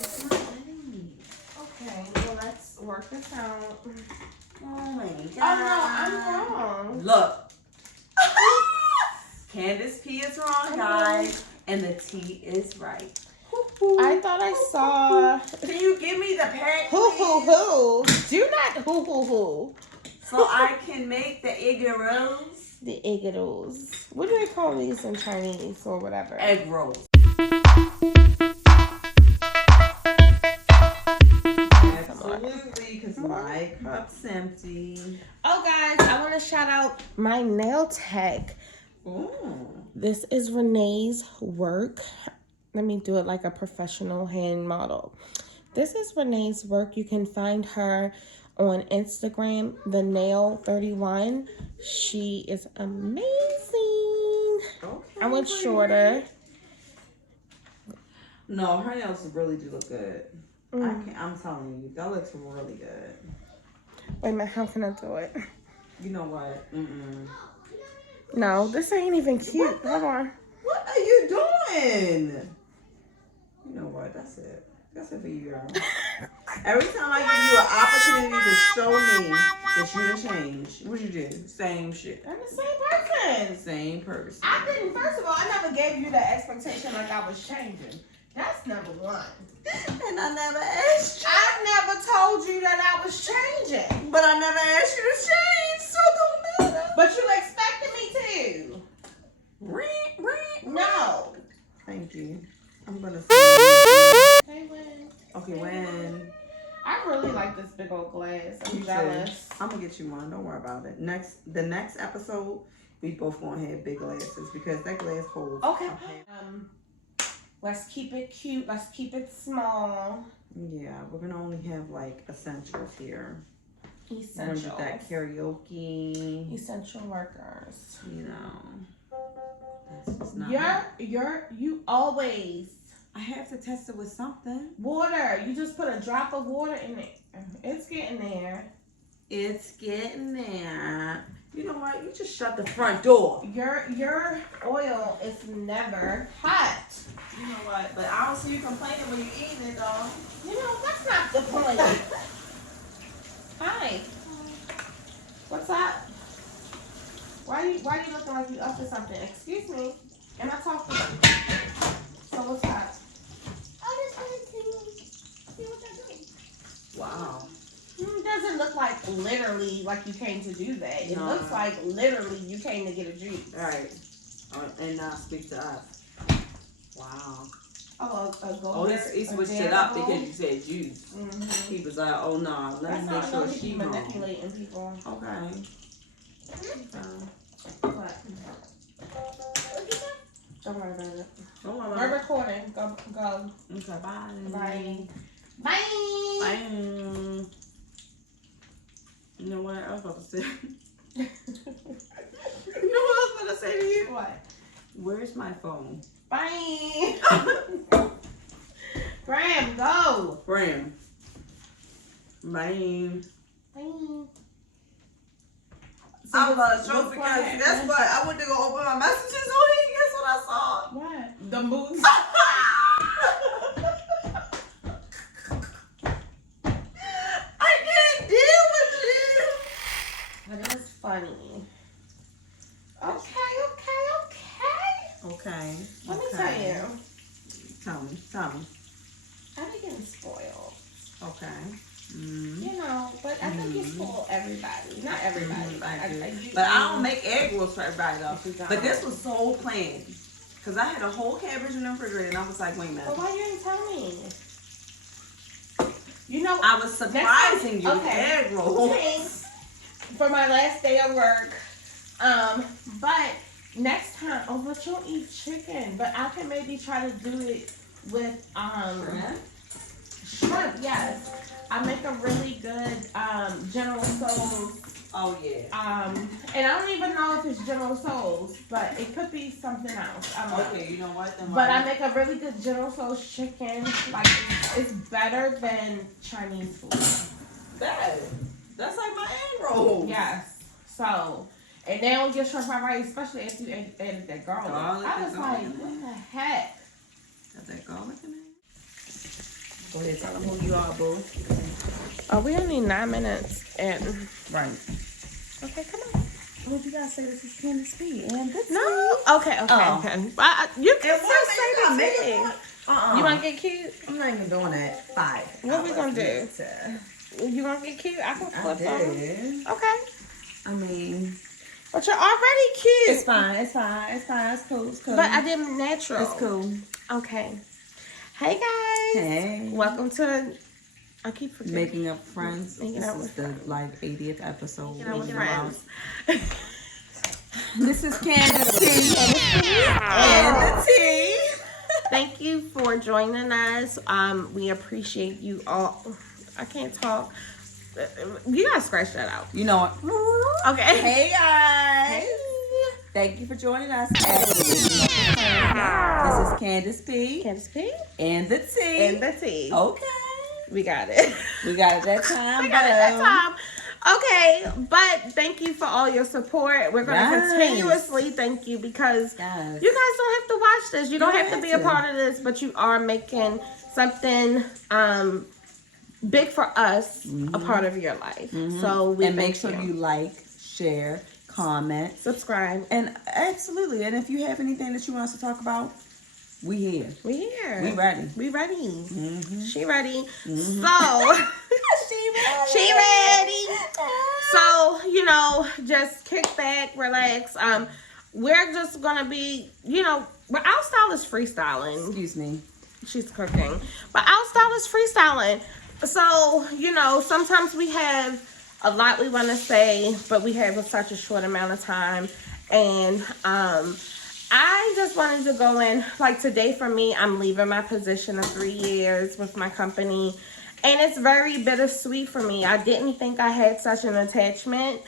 It's not letting me. Okay, well, let's work this out. Oh my god. Oh, no, I'm wrong. Look. Candace P is wrong, guys. And the T is right. I thought I saw. Can you give me the pack? Hoo. Do not hoo. So I can make the egg rolls. The egg rolls. What do they call these in Chinese or whatever? Egg rolls. Absolutely, because my cup's empty. Oh, guys, I want to shout out my nail tech. Ooh. This is Renee's work. Let me do it like a professional hand model. This is Renee's work. You can find her on Instagram, the Nail 31. She is amazing. Okay, I went shorter. No, her nails really do look good. I'm telling you, that looks really good. Wait a minute, how can I do it? You know what? No, this ain't even cute. Hold on. What are you doing? You know what? That's it. That's it for you, girl. Every time I give you an opportunity to show me that you done changed, what you do? Same shit. I'm the same person. Same person. I didn't, first of all, I never gave you the expectation like I was changing. That's number one. And I never asked you. I never told you that I was changing. But I never asked you to change, so it don't matter. But you expected me to. No. Thank you. I'm gonna say. Hey, Win. Okay, when? I really like this big old glass. I'm You jealous. I'm gonna get you one. Don't worry about it. The next episode, we both gonna have big glasses because that glass holds. Okay. Let's keep it cute. Let's keep it small. Yeah, we're gonna only have like essentials here. Essentials. We're gonna do that karaoke. Essential workers. You know. That's just not. You always. I have to test it with something. Water. You just put a drop of water in it. It's getting there. It's getting there. You know what? You just shut the front door. Your oil is never hot. You know what? But I don't see you complaining when you eating it, though. You know, that's not the point. Hi. What's up? Why you looking like you up to something? Excuse me. Am I talking? So what's up? I just wanted to see what you're doing. Wow. It doesn't look like literally like you came to do that. It No. looks like literally you came to get a juice. All right. And now speak to us. Wow. Oh, a gold. Oh, he switched it up because you said juice. Mm-hmm. He was like, oh no, let me make sure she home. Manipulating people. Okay. What? Don't worry about it. Don't worry We're about it. recording. Go. Okay, bye. Bye. Bye. Bye. You know what I was about to say? You know what I was about to say to you? What? Where's my phone? Bye. Bram, go. Bram. Bye. Bye. I was so because that's what I went to go open my messages on it. Guess what I saw? What? The moves. I can't deal with you. That is funny. Okay. Okay. Let me tell you. Tell me. I be getting spoiled. Okay. You know, but I think you spoil everybody. Not everybody. But I don't make egg rolls for everybody though. But this was so planned. Because I had a whole cabbage in the refrigerator and I was like, wait a minute. Well, why you didn't tell me? You know, I was surprising you with egg rolls. Thanks for my last day of work. But next time, but you'll eat chicken. But I can maybe try to do it with shrimp. Yes, I make a really good General Tso's. Oh yeah. And I don't even know if it's General Tso's, but it could be something else. Okay, you know what? Then but I make a really good General Tso's chicken. Like it's better than Chinese food. That's like my egg roll. Yes. So, and they don't get shrimp fried rice, especially if you added that garlic. I was like, what the heck? Got that garlic in it? Go ahead, tell them who you are, boo. Oh, we only 9 minutes in. Right. Okay, come on. Well, you gotta say this is Candace B. And this No. Okay. Oh. Okay. You can And still what say made the make thing. it? You want to get cute? I'm not even doing that. 5. What we gonna do? To- You want to get cute? I can I flip them. did. Okay. I mean, But you're already cute. it's fine. It's fine. It's fine. It's cool. It's cool. But I did natural. It's cool. Okay. Hey guys. Hey. Welcome to. I keep forgetting. Making Up Friends. Making This Up is with the like 80th episode. Making Up with Making Friends. This is Candace T. And the T. Thank you for joining us. We appreciate you all. I can't talk. You gotta scratch that out. You know what? Okay. Hey guys. Hey. Thank you for joining us. This is Candace P. Candace P. And the T. And the T. Okay. We got it. We got it that time. We got it that time. Okay, but thank you for all your support. We're going to Yes. continuously thank you because Yes. you guys don't have to watch this. You don't You have to have be a to. part of this, but you are making something big for us a part of your life. So we And make thank sure you like, share, comment. subscribe. And absolutely. And if you have anything that you want us to talk about, we here. We here. We ready. We ready. Mm-hmm. She ready. Mhm. So She ready. she ready. So, just kick back, relax. We're just gonna be, our style is freestyling. Excuse me. She's cooking. But our style is freestyling. So, sometimes we have a lot we want to say, but we have such a short amount of time. And I just wanted to go in, like today for me, I'm leaving my position of 3 years with my company. And it's very bittersweet for me. I didn't think I had such an attachment.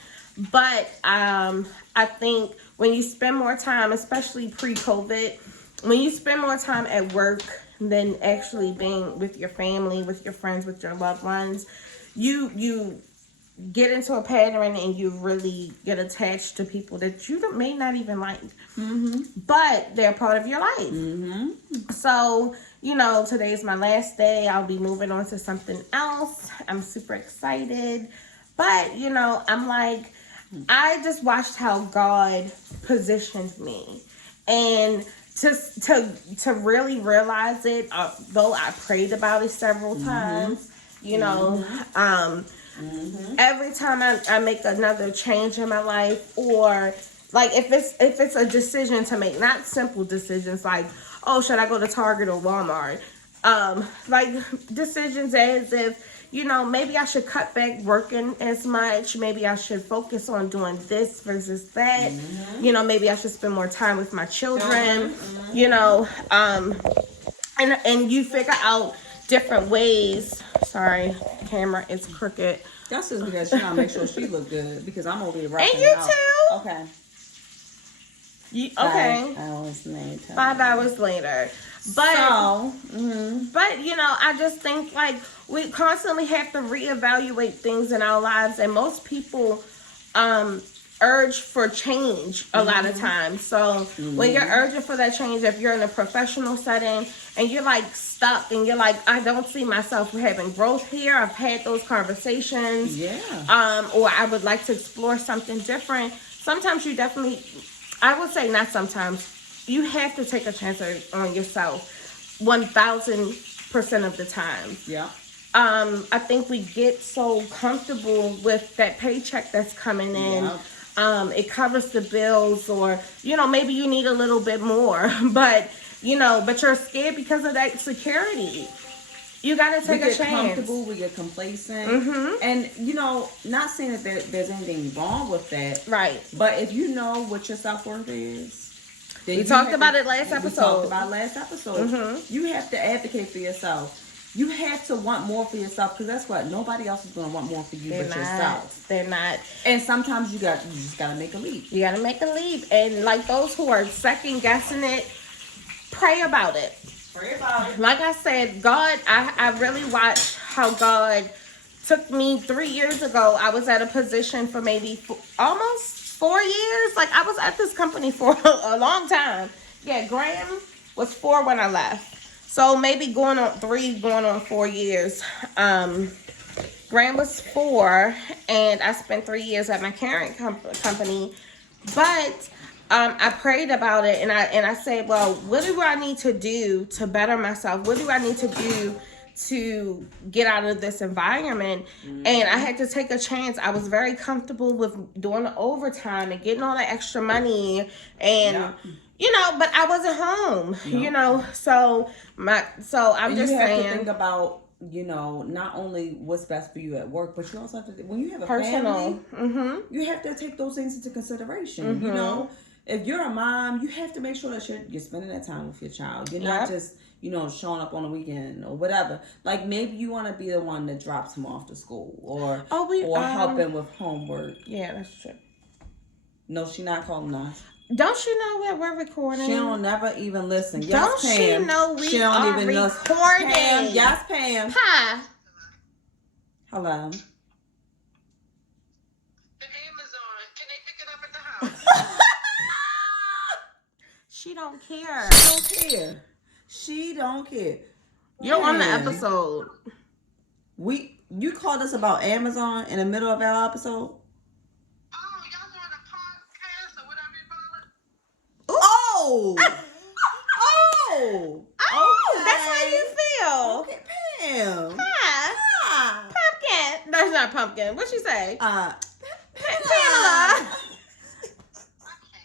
But I think when you spend more time, especially pre-COVID, when you spend more time at work than actually being with your family, with your friends, with your loved ones, you get into a pattern and you really get attached to people that you may not even like. Mm-hmm. But they're part of your life. Mm-hmm. So, today is my last day. I'll be moving on to something else. I'm super excited. But, I'm like, I just watched how God positioned me. And to really realize it, though I prayed about it several times, every time I make another change in my life, or like if it's a decision to make, not simple decisions like, oh, should I go to Target or Walmart? Like decisions as if, maybe I should cut back working as much. Maybe I should focus on doing this versus that. Maybe I should spend more time with my children. And you figure out different ways. Sorry, camera is crooked. That's just because she gotta make sure she look good, because I'm over here rocking And you it out. too. Okay. Okay. 5 hours later. 5 hours later. But So, I just think like we constantly have to reevaluate things in our lives, and most people urge for change a lot of times. So when you're urging for that change, if you're in a professional setting and you're like stuck and you're like, I don't see myself having growth here, I've had those conversations, or I would like to explore something different. Sometimes you definitely, I would say not sometimes, you have to take a chance on yourself 1,000% of the time. yeah. I think we get so comfortable with that paycheck that's coming in. Yeah. It covers the bills, or, maybe you need a little bit more, but you're scared because of that security. You got to take a We get chance. comfortable, we get complacent. And, not saying that there's anything wrong with that. Right. But if you know what your self-worth is, then We you talked have about to- it last We episode. talked about it last episode. You have to advocate for yourself. You have to want more for yourself, because that's what, nobody else is going to want more for you but yourself. They're not. And sometimes you just got to make a leap. You got to make a leap. And like those who are second guessing it, pray about it. Pray about it. Like I said, God, I really watched how God took me 3 years ago. I was at a position for maybe almost 4 years. Like, I was at this company for a long time. Yeah, Graham was 4 when I left. So maybe going on 4 years. Grant was 4, and I spent 3 years at my current company. But I prayed about it, and I said, well, what do I need to do to better myself? What do I need to do to get out of this environment? And I had to take a chance. I was very comfortable with doing the overtime and getting all the extra money, and but I wasn't home. So I'm just saying. You have to think about, not only what's best for you at work, but you also have to, when you have a personal family, you have to take those things into consideration. If you're a mom, you have to make sure that you're spending that time with your child. You're not just, showing up on the weekend or whatever. Like, maybe you want to be the one that drops him off to school or help him with homework. Yeah, that's true. No, she's not calling us. Don't she know that we're recording? She don't never even listen. Yes, Don't Pam. she know we she don't are even recording? Pam, yes, Pam. Hi. Hello. The Amazon. Can they pick it up at the house? She don't care. She don't care. She don't care. You're on the episode. You called us about Amazon in the middle of our episode? Oh, y'all doing a podcast or whatever you call it? Oh! Oh, that's how you feel. Okay, Pam. Hi. Pumpkin. That's not pumpkin. What'd she say? Pamela.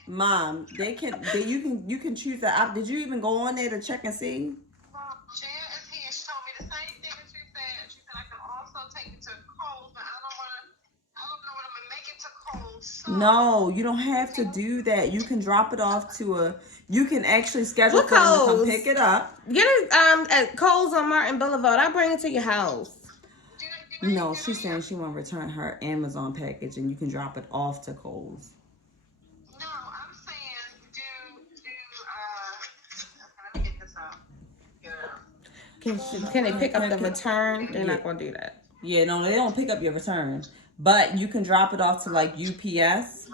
Mom, you can choose the app. Did you even go on there to check and see? Well, Jan is here. She told me the same thing as she said. She said I can also take it to Kohl's, but I don't know what I'm gonna make it to Kohl's. So. No, you don't have to do that. You can drop it off to you can actually schedule What for them to come Kohl's? pick it up. Get it at Kohl's on Martin Boulevard. I'll bring it to your house. No, she's saying she want to return her Amazon package and you can drop it off to Kohl's. No, I'm saying let me get this out. Yeah. Can they pick up the return? They're not going to do that. Yeah, no, they don't pick up your return. But you can drop it off to like UPS.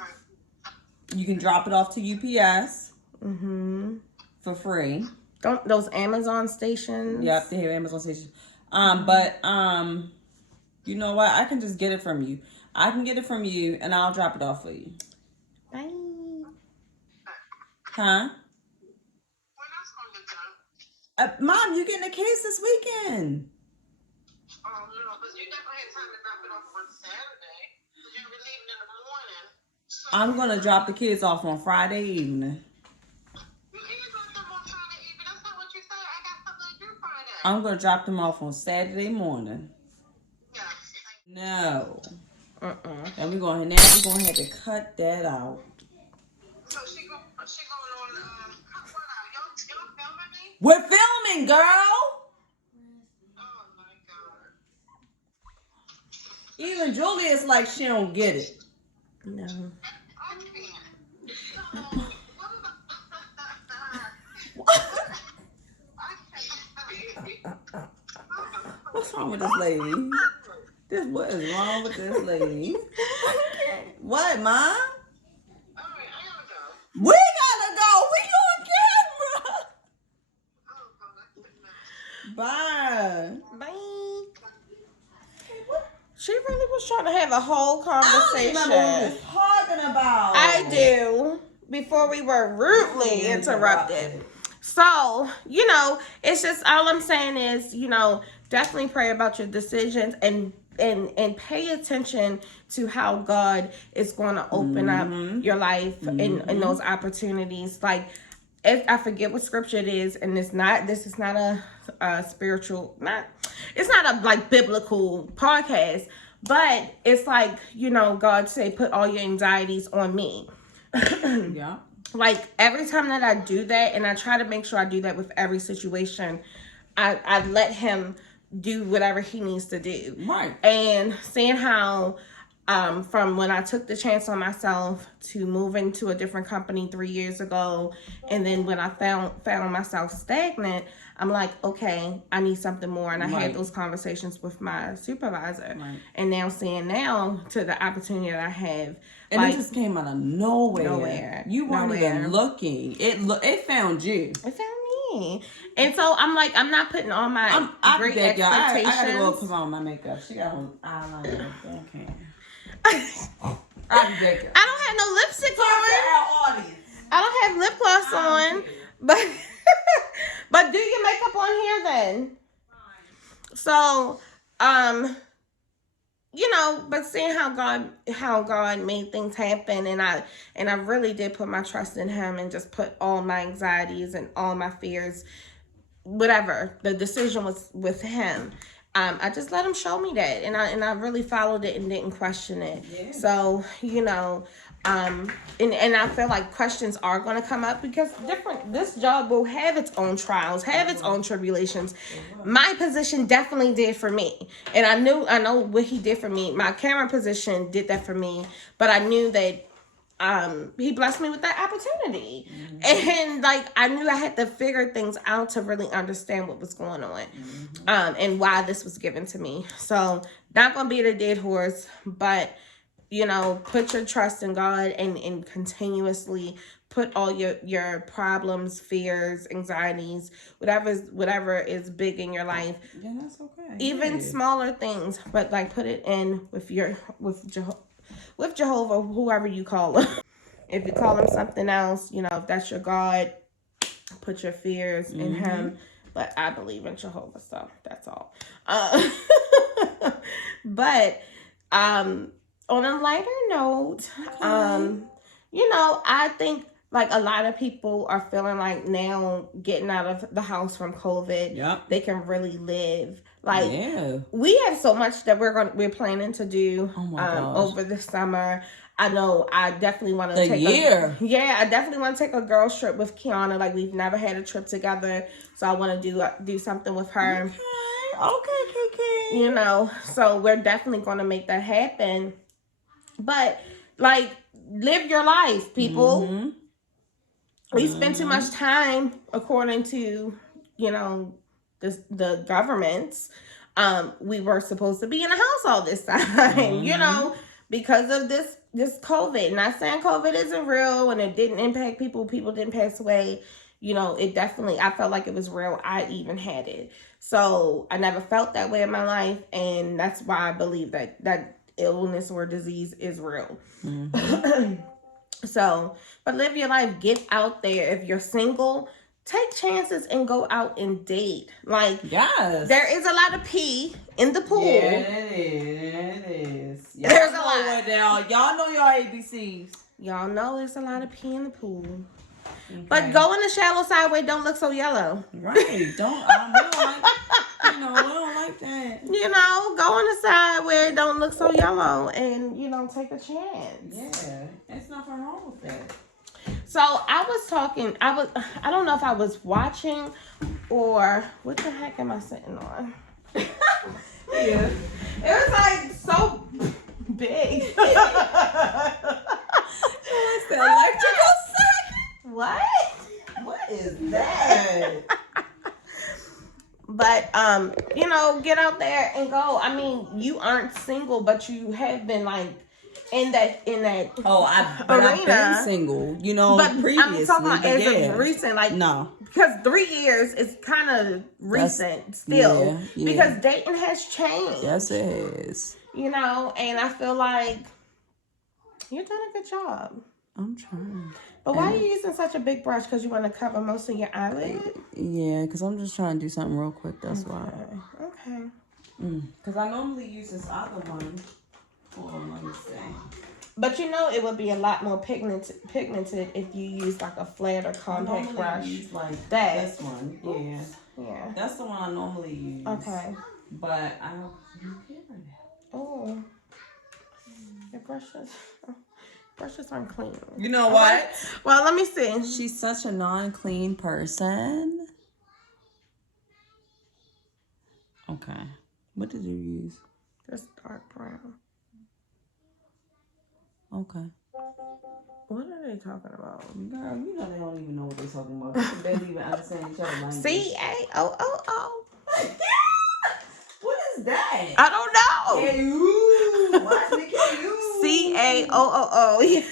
You can drop it off to UPS for free. Don't those Amazon stations? Yep, they have Amazon stations. But you know what? I can just get it from you. I can get it from you and I'll drop it off for you. Bye. Huh? When else gonna get done? Mom, you getting a case this weekend? Oh no, because you definitely had time to drop it off on Saturday. Because you'll be leaving in the morning. So I'm going to drop the kids off on Friday evening. you can't drop them on Friday evening. That's not what you said. I got something to do Friday. I'm going to drop them off on Saturday morning. Yes. No. Uh-uh. And we're going to have to cut that out. So she going on cut what out? Y'all filming me? We're filming, girl. Oh my god. Even Julia's like she don't get it. No. I can't. So What's wrong with this lady? What is wrong with this lady? What, Mom? Alright, I gotta go. We gotta go. We on camera. Oh god, Bye. Bye. She really was trying to have a whole I don't conversation. remember what we was talking about. I do. Before we were rudely interrupted. So, it's just all I'm saying is, definitely pray about your decisions and pay attention to how God is going to open up your life in those opportunities. Like, if I forget what scripture it is, and this is not a spiritual, it's not a like biblical podcast, but it's like, God say, put all your anxieties on me. Yeah. Like, every time that I do that, and I try to make sure I do that with every situation, I let him do whatever he needs to do. Right. And seeing how from when I took the chance on myself to move into a different company 3 years ago, and then when I found myself stagnant, I'm like, okay, I need something more. And I had those conversations with my supervisor. Right. And now seeing to the opportunity that I have. And it just came out of nowhere. Nowhere. You weren't even looking. It found you. It found me. And so I'm like, I'm not putting all my great expectations. I gotta go put on my makeup. She got on eyeliner. Okay. I don't have no lipstick on. I don't have lip gloss on. But do your makeup on here then. So, but seeing how God made things happen, and I really did put my trust in Him and just put all my anxieties and all my fears, whatever the decision was with Him. I just let Him show me that, and I really followed it and didn't question it. Yeah. So and I feel like questions are going to come up because this job will have its own trials, have its own tribulations. My position definitely did for me. And I know what He did for me. My camera position did that for me, but I knew that He blessed me with that opportunity. Mm-hmm. And like, I knew I had to figure things out to really understand what was going on. Mm-hmm. And why this was given to me. So not going to beat a dead horse, but put your trust in God and continuously put all your problems, fears, anxieties, whatever is big in your life. Yeah, that's okay. Even smaller things, but like put it in with Jehovah, whoever you call him. If you call him something else, if that's your God, put your fears in Him. But I believe in Jehovah, so that's all. But on a lighter note, I think like a lot of people are feeling like now getting out of the house from COVID, they can really live. Like we have so much that we're planning to do over the summer. I know I definitely want to take I definitely want to take a girls trip with Kiana. Like we've never had a trip together, so I want to do something with her. Okay. So we're definitely going to make that happen. But like, live your life, people. Mm-hmm. We spend too much time, according to the governments. We were supposed to be in the house all this time, because of this COVID. Not saying COVID isn't real and it didn't impact people. People didn't pass away. It definitely, I felt like it was real. I even had it. So I never felt that way in my life. And that's why I believe that illness or disease is real. Mm-hmm. So, but live your life. Get out there. If you're single, take chances and go out and date. Like, there is a lot of pee in the pool. Yeah, it is. There's a lot. Y'all know your ABCs. Y'all know there's a lot of pee in the pool. Okay. But go in the shallow side where it don't look so yellow. Right. We don't like that. Go on the side where it don't look so yellow and, take a chance. Yeah. There's nothing wrong with that. So I don't know if I was watching or what the heck am I sitting on? Yeah. It was like so big. It's the electrical socket. What? What is that? But get out there and go. I mean, you aren't single, but you have been like in that I've been single, but previously. I'm talking about as of recent, like no, because 3 years is kind of recent still. Yeah. Because dating has changed. Yes, it is. And I feel like you're doing a good job. I'm trying. But why are you using such a big brush? Because you want to cover most of your eyelid? Yeah, because I'm just trying to do something real quick. That's why. Okay. Because I normally use this other one. Hold on, let me see. But it would be a lot more pigmented if you use like a flat or compact brush. Use like that. This one. Yeah. Yeah. That's the one I normally use. Okay. But I don't care that. Oh. Your brushes aren't clean. You know what? Well, let me see. She's such a non-clean person. Okay. What did you use? Just dark brown. Okay. What are they talking about? Girl, they don't even know what they're talking about. They don't even understand each other's language. C-A-O-O-O. What is that? I don't know. K-U. Watch me, K-U. C-A-O-O-O.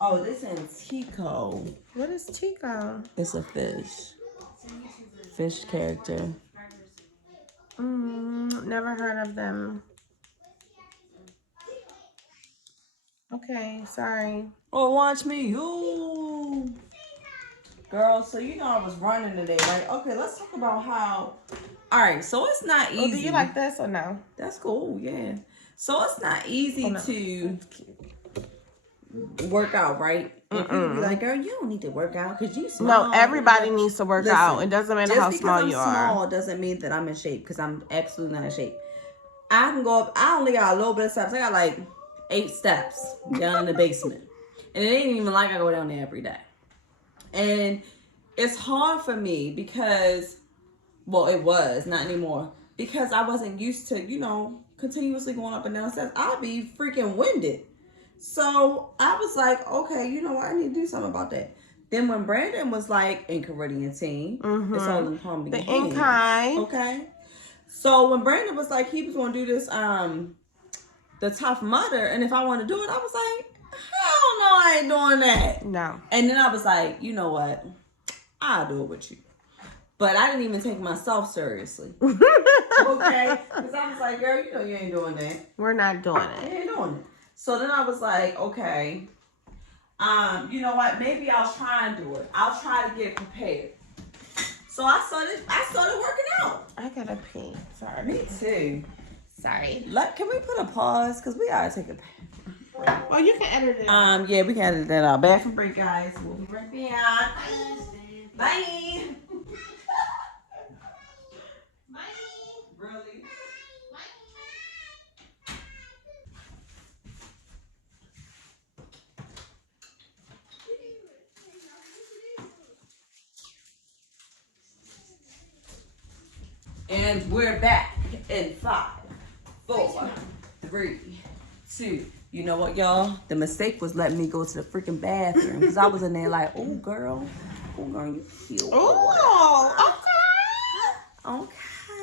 Oh, this is Tico. What is Chico? It's a fish. Fish character. Never heard of them. Okay, sorry. Oh, watch me. Ooh. Girl, so you know I was running today, right? Okay, let's talk about how... Alright, so it's not easy. Oh, do you like this or no? That's cool, yeah. So it's not easy to work out, right? And people be like, girl, you don't need to work out because you small. No, everybody needs to work out. It doesn't matter how small you are. Just because I'm small doesn't mean that I'm in shape, because I'm absolutely not in shape. I can go up, I only got a little bit of steps. I got like 8 steps down in the basement. And it ain't even like I go down there every day. And it's hard for me because, well, it was, not anymore, because I wasn't used to, you know, continuously going up and down steps. I'd be freaking winded. So I was like, okay, you know what? I need to do something about that. Then when Brandon was like, in Caribbean team, it's all in palm the Inkai. Okay. So when Brandon was like, he was going to do this, the Tough Mudder, and if I want to do it, I was like, hell no, I ain't doing that. No. And then I was like, you know what? I'll do it with you. But I didn't even take myself seriously. Okay? Because I was like, girl, you know you ain't doing that. We're not doing You it. ain't doing it. So then I was like, okay, you know what? Maybe I'll try and do it. I'll try to get prepared. So I started working out. I gotta pee. Sorry. Me too. Sorry. Can we put a pause? Because we gotta take a break. Oh, you can edit it. Yeah, we can edit that out. Bathroom break, guys. We'll be right back. Bye. Really? And we're back in 5, 4, 3, 2. You know what, y'all? The mistake was letting me go to the freaking bathroom because I was in there like, oh girl, you cute. Oh, okay. Okay.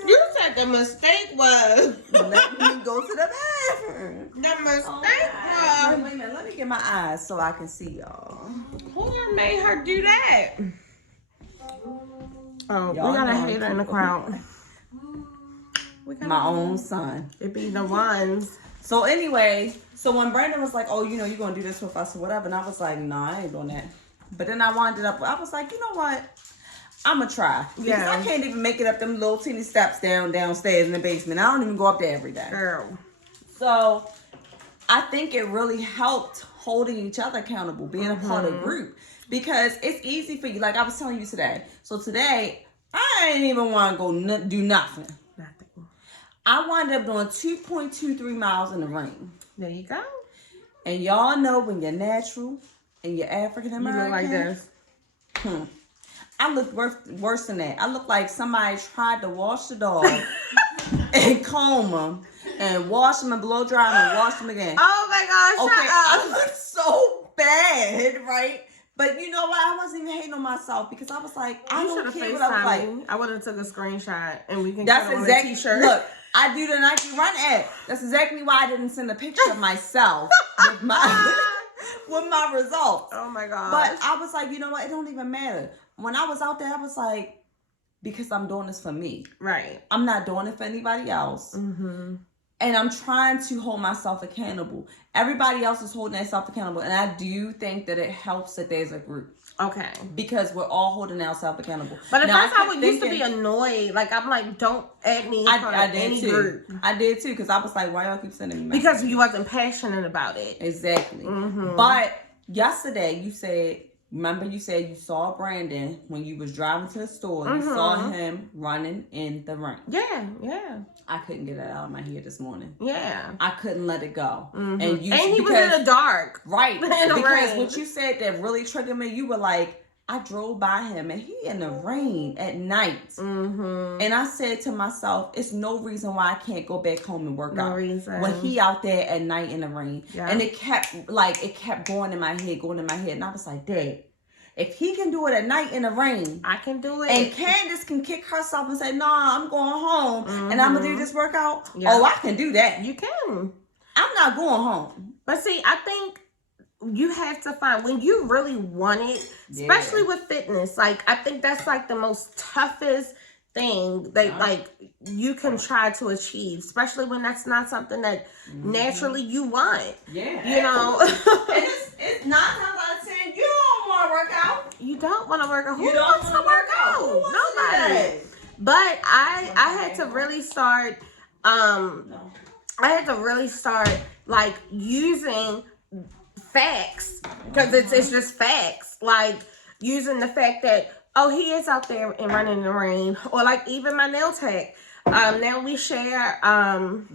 You said the mistake was Let me go to the bathroom. the mistake Okay. was. Wait a minute, let me get my eyes so I can see y'all. Who made her do that? Oh, we Y'all got a know. hater in the crowd. My own son. It be the ones. So anyway, so when Brandon was like, oh, you know, you're going to do this with us or whatever, and I was like, no, I ain't doing that. But then I wound up, I was like, you know what? I'm going to try. Because Yeah. I can't even make it up them little teeny steps downstairs in the basement. I don't even go up there every day. Girl. So I think it really helped holding each other accountable, being a part of a group. Because it's easy for you. Like I was telling you today. So today, I didn't even want to go do nothing. Nothing. I wound up doing 2.23 miles in the rain. There you go. And y'all know when you're natural and you're African You American. look like this. I look worse than that. I look like somebody tried to wash the dog and comb them and wash them and blow dry them and wash them again. Oh my gosh, Okay, shut I up. look so bad, right? But you know what? I wasn't even hating on myself because I was like, I You don't should have care what I look like. FaceTimed me. I would have took a screenshot and we can That's put it on exactly. a t-shirt. Look, I do the Nike Run ad. That's exactly why I didn't send a picture of myself with my results. Oh my gosh. But I was like, you know what? It don't even matter. When I was out there, I was like, because I'm doing this for me. Right. I'm not doing it for anybody else. Mm-hmm. And I'm trying to hold myself accountable. Everybody else is holding themselves accountable. And I do think that it helps that there's a group. Okay. Because we're all holding ourselves accountable. But at Now, first I kept used to be thinking- annoyed. Like, I'm like, don't add me in front I of did any too. group. I did too. Because I was like, why y'all keep sending me messages? Because you wasn't passionate about it. Exactly. Mm-hmm. But yesterday you said, remember you said you saw Brandon when you was driving to the store. You saw him running in the rain. Yeah, yeah, I couldn't get it out of my head this morning. yeah. I couldn't let it go. Mm-hmm. And he was in the dark. right. in the Because rain. what you said that really triggered me, you were like, I drove by him and he in the rain at night. Mm-hmm. And I said to myself, it's no reason why I can't go back home and work No out. reason. When he out there at night in the rain. Yeah. And it kept going in my head. And I was like, Dad, if he can do it at night in the rain, I can do it. and Candace can kick herself and say, nah, I'm going home and I'm going to do this workout. Yeah. Oh, I can do that. You can. I'm not going home. But see, I think you have to find when you really want it, especially with fitness. Like, I think that's like the most toughest thing that like you can try to achieve, especially when that's not something that naturally you want. Yeah. You know, And it's 9 times out of 10, you don't want to work out. you don't want to work out. Who You don't wants wanna to work out? Who wants to do Nobody. that? But I had to really start I had to really start like using facts, because it's just facts, like using the fact that, oh, he is out there and running in the rain, or like even my nail tech. Now we share our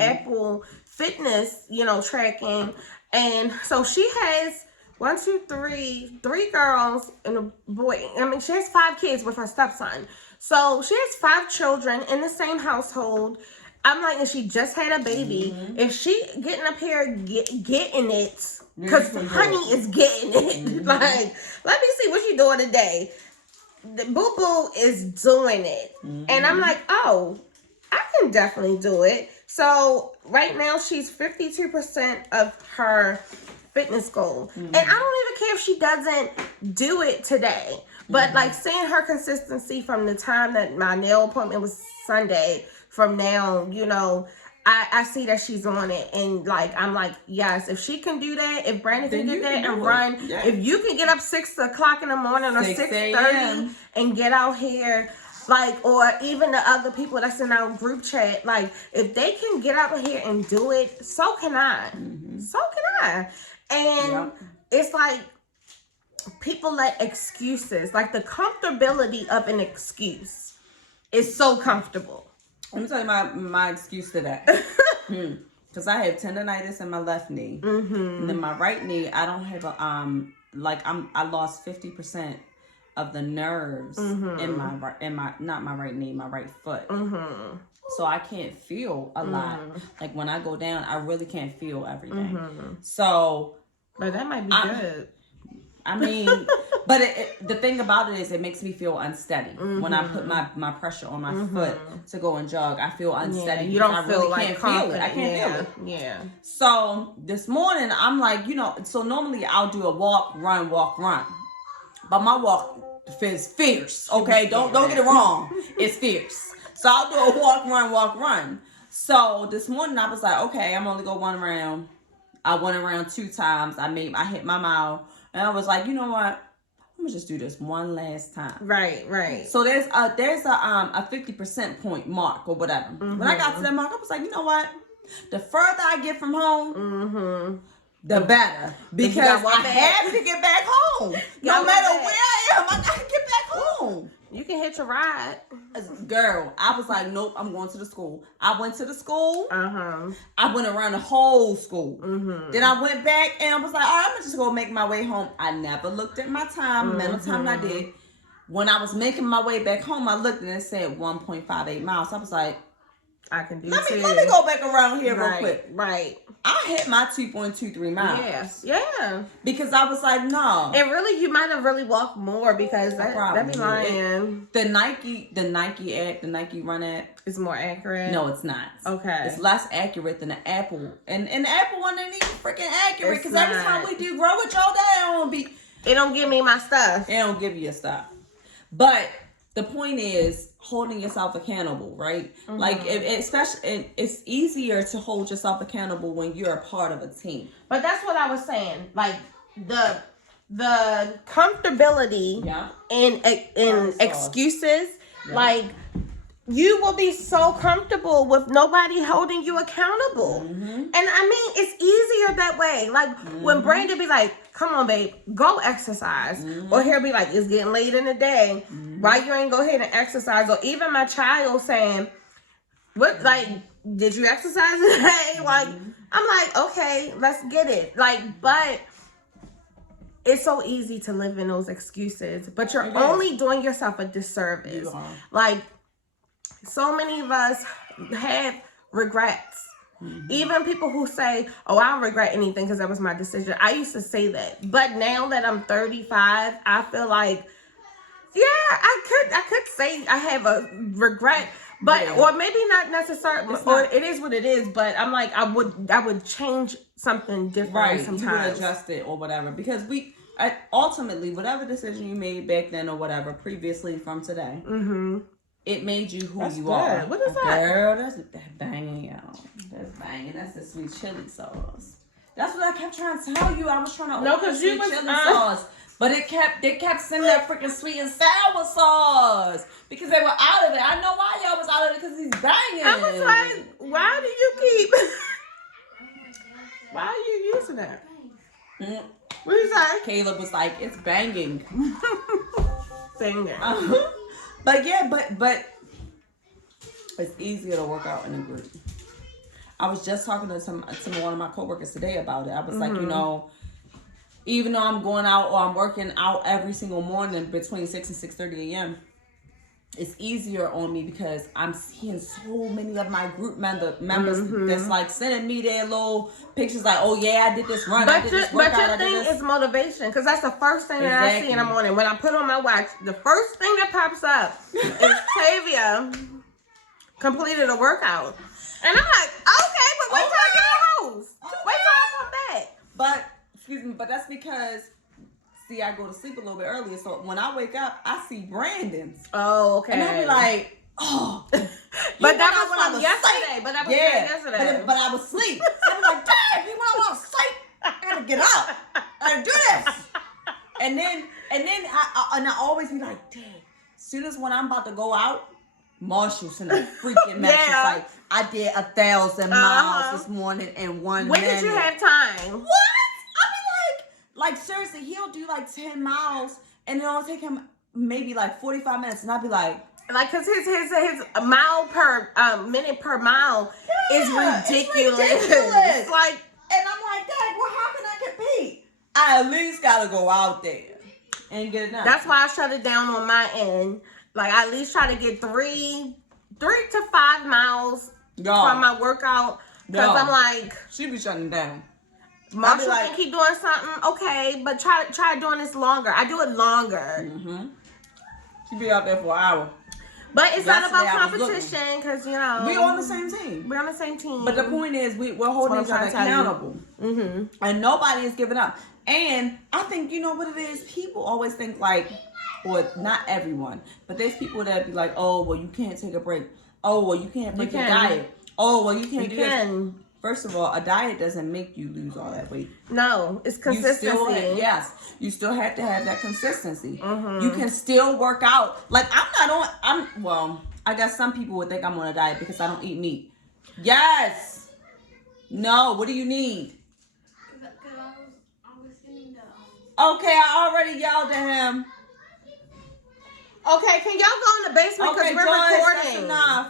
Apple Fitness, tracking, and so she has 3 girls and a boy. I mean, she has 5 kids with her stepson. So she has 5 children in the same household. I'm like, and she just had a baby. If she getting up here getting it, because honey is getting it. Like, let me see what she doing today. The Boo Boo is doing it. And I'm like, oh, I can definitely do it. So right now she's 52% of her fitness goal. And I don't even care if she doesn't do it today. But like seeing her consistency from the time that my nail appointment was Sunday, from now, I see that she's on it. And like, I'm like, yes, if she can do that, if Brandon can do that and run, if you can get up 6 o'clock in the morning or 6:30 and get out here, like, or even the other people that's in our group chat, like, if they can get out here and do it, so can I. So can I. And it's like, people let excuses, like the comfortability of an excuse is so comfortable. Let me tell you my excuse to that. Because I have tendonitis in my left knee. And then my right knee, I don't have I lost 50% of the nerves in my not my right knee, my right foot. So I can't feel a lot. Like when I go down, I really can't feel everything. So, but that might be good. I mean, but the thing about it is it makes me feel unsteady. When I put my pressure on my foot to go and jog, I feel unsteady. You don't feel like can't feel it. I can't feel it. Yeah. So this morning I'm like, so normally I'll do a walk, run. But my walk is fierce. Okay, don't get it wrong. It's fierce. So I'll do a walk, run. So this morning I was like, okay, I'm only go 1 round. I went around 2 times. I hit my mile. And I was like, you know what? I'm gonna just do this one last time. Right. So there's a 50% point mark or whatever. When I got to that mark, I was like, you know what? The further I get from home, the better. Because I have to get back home. No matter where I am, I gotta get back home. You can hitch a ride. Girl, I was like, nope, I'm going to the school. I went to the school. I went around the whole school. Then I went back and I was like, all right, I'm just going to make my way home. I never looked at my time, mental time I did. When I was making my way back home, I looked and it said 1.58 miles. I was like, I can do let me go back around here real quick. Right. I hit my 2.23 miles. Yeah. Because I was like, no. And really, you might have really walked more because that be lying. The Nike Run app is more accurate. No, it's not. Okay. It's less accurate than the Apple. And the Apple one ain't even freaking accurate. Because every time we do grow it y'all down, it don't give me my stuff. It don't give you your stuff. But the point is holding yourself accountable, right? Like, especially, it's easier to hold yourself accountable when you're a part of a team. But that's what I was saying. Like, the comfortability in excuses, like, you will be so comfortable with nobody holding you accountable. And I mean, it's easier that way. Like, when Brandon be like, come on, babe, go exercise. Or he'll be like, it's getting late in the day. Why you ain't go ahead and exercise? Or even my child saying, what, like, did you exercise today? Like, I'm like, okay, let's get it. Like, but it's so easy to live in those excuses. But you're only doing yourself a disservice. Like, so many of us have regrets. Even people who say, oh, I don't regret anything because that was my decision. I used to say that. But now that I'm 35, I feel like, yeah, I could say I have a regret. But Yeah. or maybe not necessarily, It's or not- it is what it is. But I'm like, I would change something different Right, you would sometimes. adjust it or whatever because ultimately whatever decision you made back then or whatever previously from today, it made you who That's you good. are. What is that? Girl, that's banging, y'all. That's banging. That's the sweet chili sauce. That's what I kept trying to tell you. I was trying to No, order 'cause you sweet was, chili sauce, but they kept sending that freaking sweet and sour sauce because they were out of it. I know why y'all was out of it because he's banging. I was like, why do you keep? Why are you using that? Mm. What you say? Caleb was like, it's banging. Finger. But yeah, but it's easier to work out in a group. I was just talking to one of my coworkers today about it. I was like, you know, even though I'm going out or I'm working out every single morning between 6 and 6:30 a.m., it's easier on me because I'm seeing so many of my group members that's like sending me their little pictures like, oh yeah, I did this run, I did this workout, but your I did thing this. is motivation, because that's the first thing that I see in the morning. When I put on my watch, the first thing that pops up is Tavia completed a workout. And I'm like, okay, but wait till I get in the house. Wait till I come back. But, excuse me, but that's because, see, I go to sleep a little bit earlier. So when I wake up, I see Brandon's. Oh, okay. And I be like, oh. But that was from yesterday. But that was from yesterday. But I was asleep. So I was like, damn, he went on sleep. I gotta get up. I gotta do this. And then I always be like, damn. As soon as when I'm about to go out, Marshall sent a freaking message like, I did 1,000 miles this morning in 1 minute. When did you have time? What? I be like seriously, he'll do like 10 miles and it'll take him maybe like 45 minutes, and I'll be like, cause his mile per minute per mile is ridiculous. It's like, and I'm like, Dad, well, how can I compete? I at least gotta go out there and get it done. That's why I shut it down on my end. Like, I at least try to get 3 to 5 miles from my workout. Because I'm like, she be shutting down. Marshall think he doing something, okay, but try doing this longer. I do it longer. She be out there for an hour. But it's not about Yesterday I was competition, because, you know. We on the same team. We're on the same team. But the point is, we're holding each other accountable. And nobody is giving up. And I think, you know what it is? People always think like, or not everyone, but there's people that be like, oh, well, you can't take a break. Oh, well, you can't break your diet. Oh, well, you can't do this. First of all, a diet doesn't make you lose all that weight. No, it's consistency. You still have to have that consistency. You can still work out. Like, I guess some people would think I'm on a diet because I don't eat meat. Yes. No, what do you need? Because I was getting the... Okay, I already yelled at him. Okay, can y'all go in the basement because we're recording? That's enough.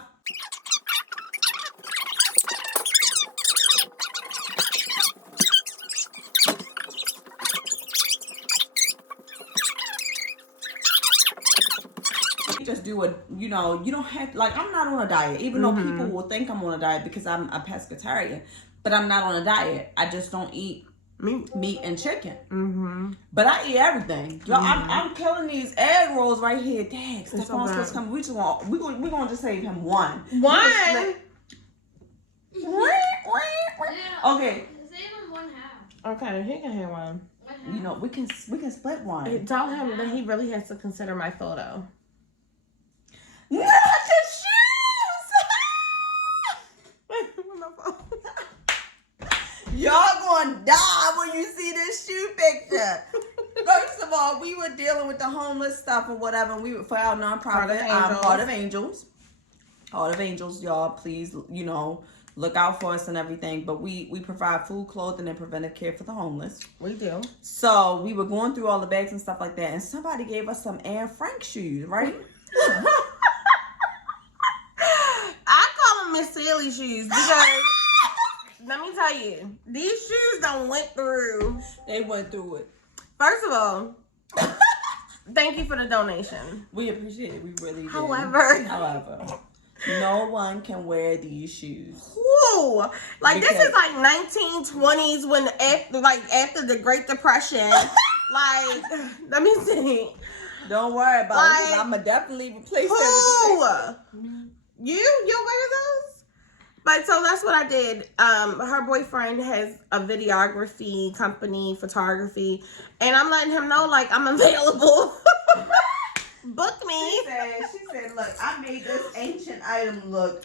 Just do it, you know, you don't have, like, I'm not on a diet, even though people will think I'm on a diet because I'm a pescatarian, but I'm not on a diet. I just don't eat meat and chicken. But I eat everything. Yo, I'm killing these egg rolls right here. Dang, Stefan's supposed to come. We're gonna just save him one. One? Okay. Save him one half. Okay, he can have one. You know, we can split one. Tell him that he really has to consider my photo. Not the shoes! Y'all gonna die when you see this shoe picture. First of all, we were dealing with the homeless stuff or whatever. We were for our nonprofit, Heart of Angels. Heart of Angels, y'all, please, you know, look out for us and everything. But we provide food, clothing, and preventive care for the homeless. We do. So we were going through all the bags and stuff like that, and somebody gave us some Anne Frank shoes, right? I call them Miss Sally shoes because let me tell you, these shoes done went through. They went through it. First of all, thank you for the donation. We appreciate it. We really do. However, no one can wear these shoes. Whoa! Like, this is like 1920s when after the Great Depression. Like, let me see. Don't worry about it. I'm gonna definitely replace that with the You wear those? But so that's what I did. Her boyfriend has a videography company, photography, and I'm letting him know like I'm available. Book me. She said, look, I made this ancient item look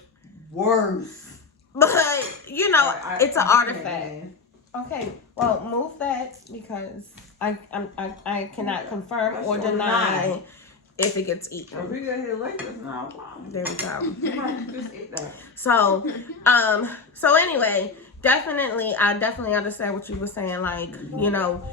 worse. But you know, it's an artifact. Man. Okay, well, move that because I cannot confirm or deny if it gets If eaten. we get here later, it's not a problem. There we go. Just eat that. So, so anyway, I definitely understand what you were saying. Like, you know,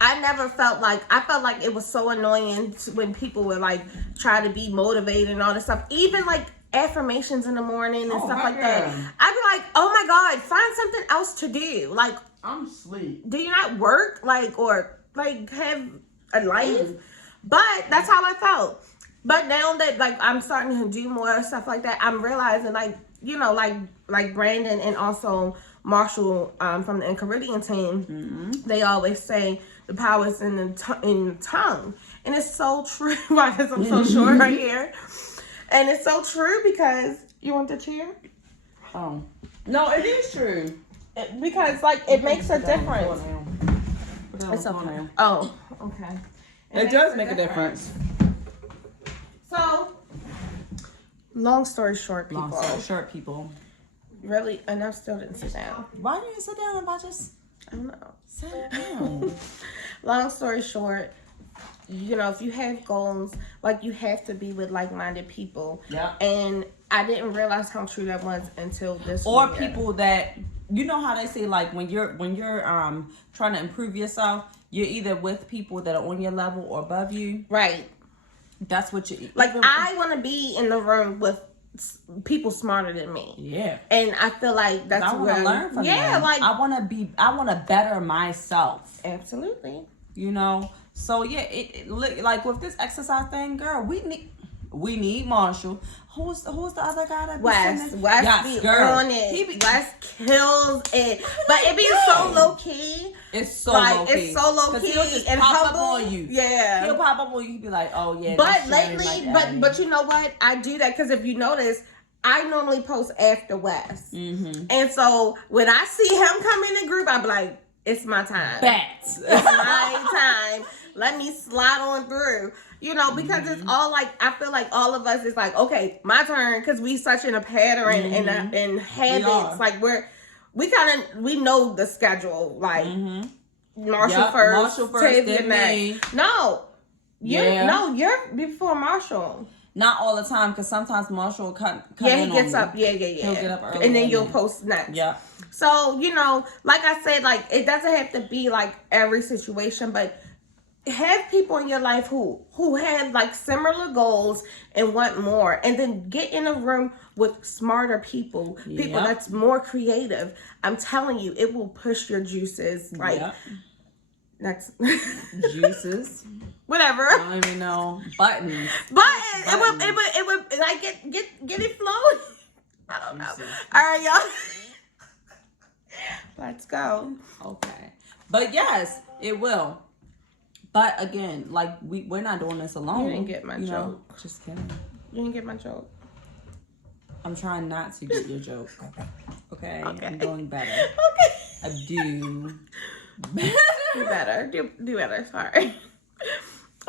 I felt like it was so annoying when people would like try to be motivated and all this stuff. Even like affirmations in the morning and stuff like that. I'd be like, oh my God, find something else to do. Like, I'm asleep. do you not work like or like have a life? But that's how I felt. But now that like I'm starting to do more stuff like that, I'm realizing like, you know, like Brandon and also Marshall from the Enchiridion team, they always say the power is in the tongue, and it's so true. Because I'm so short right here, and it's so true because you want the chair. Oh no, it is true. Because like it makes a difference. It's okay. Now. Oh, okay. It does make a difference. So, long story short, people. Long story short, people. Really, and I still didn't sit down. Why didn't you sit down and just I don't know. sit down? Long story short, you know, if you have goals, like you have to be with like-minded people. Yeah. And I didn't realize how true that was until this Or year. people that, you know how they say like when you're trying to improve yourself, you're either with people that are on your level or above you. Right. That's what you Like I want to be in the room with people smarter than me. Yeah. And I feel like that's I want where to learn from yeah, them. like I want to better myself. absolutely. You know. So yeah, it like with this exercise thing, girl, we need Marshall. Who's the other guy that be Wes singing? be girl. on it. He be, Wes kills it, but it be so low key. It's so Like low key. it's so low 'Cause key he'll just and pop humble. up on you. Yeah, He'll pop up on you. He'll be like, oh yeah. but that's lately, like but you know what? I do that because if you notice, I normally post after Wes, and so when I see him come in the group, I be like, it's my time. Bats. It's my time. Let me slide on through. You know, because it's all like, I feel like all of us is like, okay, my turn, because we such in a pattern and habits. Like we know the schedule. Like Marshall first, Tavia then next. me. No, Yeah. you're before Marshall. Not all the time, because sometimes Marshall will cut Yeah, in he gets on up. you. Yeah. He'll get up early and then and you'll then- post next. Yeah. So, you know, like I said, like it doesn't have to be like every situation, but have people in your life who have like similar goals and want more, and then get in a room with smarter people that's more creative. I'm telling you, it will push your juices. Like next Juices. whatever. I don't even know. Buttons. But it would like get it flowing. I don't know. All right, y'all. Let's go. Okay. But yes, it will. But again, like we're not doing this alone. You didn't get my joke. Just kidding. You didn't get my joke. I'm trying not to get your joke. Okay? I'm doing better. Okay. I do. Do better. Do better. Sorry.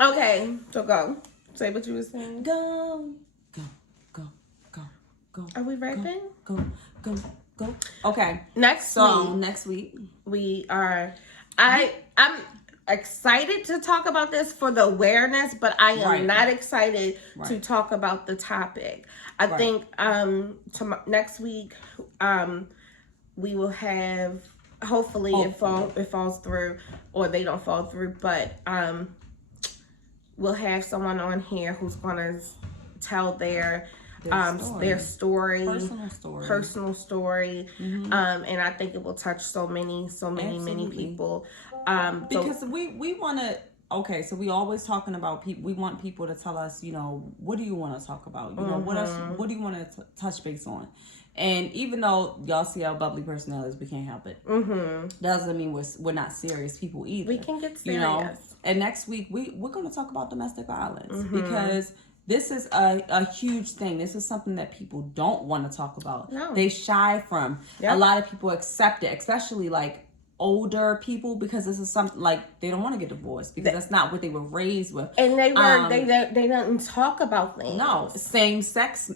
Okay, so go. Say what you were saying. Go. Are we rapping? Go. Okay. Next week we are. I'm excited to talk about this for the awareness, but I am not excited to talk about the topic. I think next week we will have, hopefully it falls through, or they don't fall through, but we'll have someone on here who's gonna tell their story, personal story, and I think it will touch so many people. Because we want to. Okay, so we always talking about people. We want people to tell us, you know, what do you want to talk about? You know, what else? What do you want to touch base on? And even though y'all see our bubbly personalities, we can't help it. Doesn't mean we're not serious people either. We can get serious. You know? And next week we're going to talk about domestic violence because this is a huge thing. This is something that people don't want to talk about. No. They shy from. Yep. A lot of people accept it, especially like older people, because this is something like they don't want to get divorced because that's not what they were raised with. And they were they didn't talk about things. No, same sex,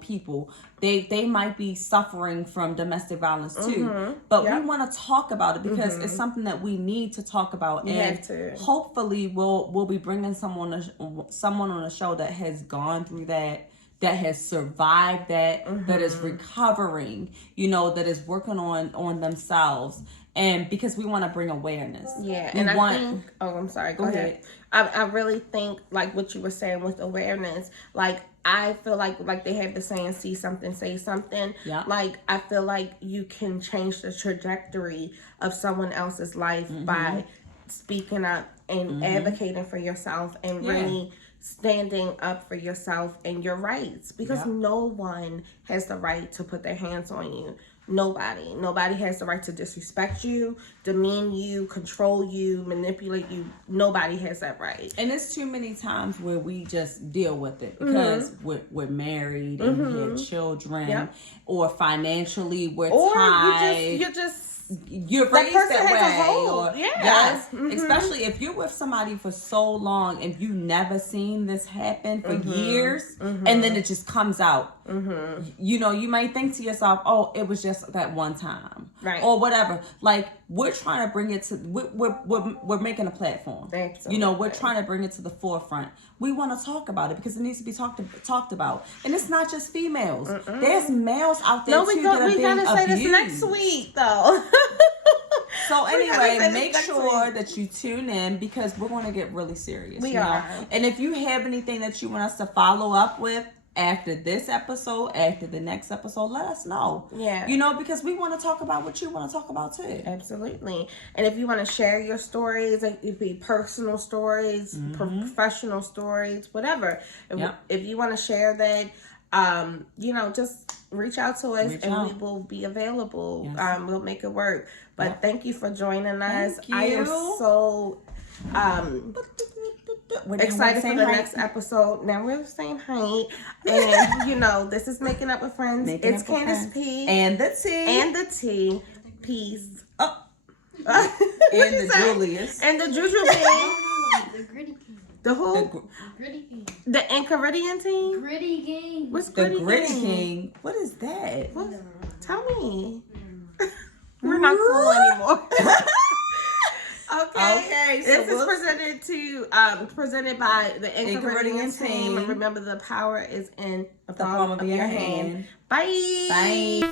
people, they might be suffering from domestic violence too. But we want to talk about it because it's something that we need to talk about. And hopefully we'll be bringing someone on a show that has gone through that has survived that is recovering, that is working on themselves. And because we want to bring awareness. Yeah, and I think, I'm sorry, go ahead. I really think, like what you were saying with awareness, like I feel like they have the saying, see something, say something. Yeah. Like I feel like you can change the trajectory of someone else's life by speaking up and advocating for yourself and really standing up for yourself and your rights, because no one has the right to put their hands on you. Nobody has the right to disrespect you, demean you, control you, manipulate you. Nobody has that right. And there's too many times where we just deal with it because we're married and we have children, or financially we're tied. You're raised that way. Especially if you're with somebody for so long and you never seen this happen for years, and then it just comes out. You might think to yourself, oh, it was just that one time, right, or whatever. Like, we're trying to bring it to we're making a platform. Absolutely. We're trying to bring it to the forefront. We want to talk about it because it needs to be talked about. And it's not just females. There's males out there too that are being abused. We gotta say this next week though. So anyway, make sure that you tune in because we're going to get really serious. We are. And if you have anything that you want us to follow up with after this episode, after the next episode, let us know. Yeah. Because we want to talk about what you want to talk about too. Absolutely. And if you want to share your stories, it could be personal stories, professional stories, whatever. If you want to share that, just reach out to us we will be available. Yes. We'll make it work. But thank you for joining us. I am so excited for the next episode. Now we're the same height. And, this is Making Up with Friends. It's Candace P. And the T. Peace. Oh. And the Julius. And the Juju No, the Gritty King. The who? The Gritty King. The Enchiridion team? Gritty King. What's the Gritty King? What is that? Tell me. We're not cool anymore. Okay. This is presented by the Enchiridion team. Remember, the power is in the palm of your hand. Bye.